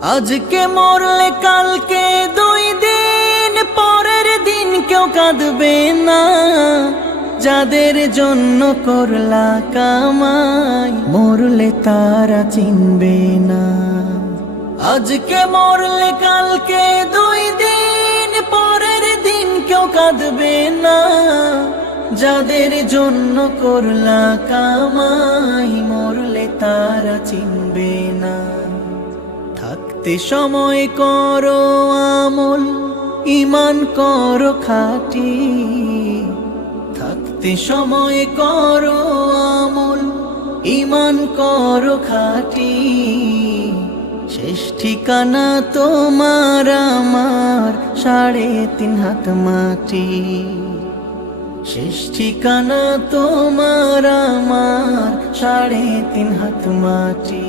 আজকে মরলে কালকে 2 দিন পরের দিন কেউ কাঁদবে না। যাদের জন্য করলা কামাই মরলে তারা চিনবে না। আজকে মরলে কালকে 2 দিন পরের দিন কেউ কাঁদবে না। যাদের জন্য করলা কামাই মরলে তারা চিনবে না। থাকতে সময় করো আমল, ঈমান করো খাঁটি। থাকতে সময় করো আমল, ঈমান করো খাঁটি। শেষ ঠিকানা তোমার আমার 3.5 হাত মাটি। শেষ ঠিকানা তোমার আমার 3.5 হাত মাটি।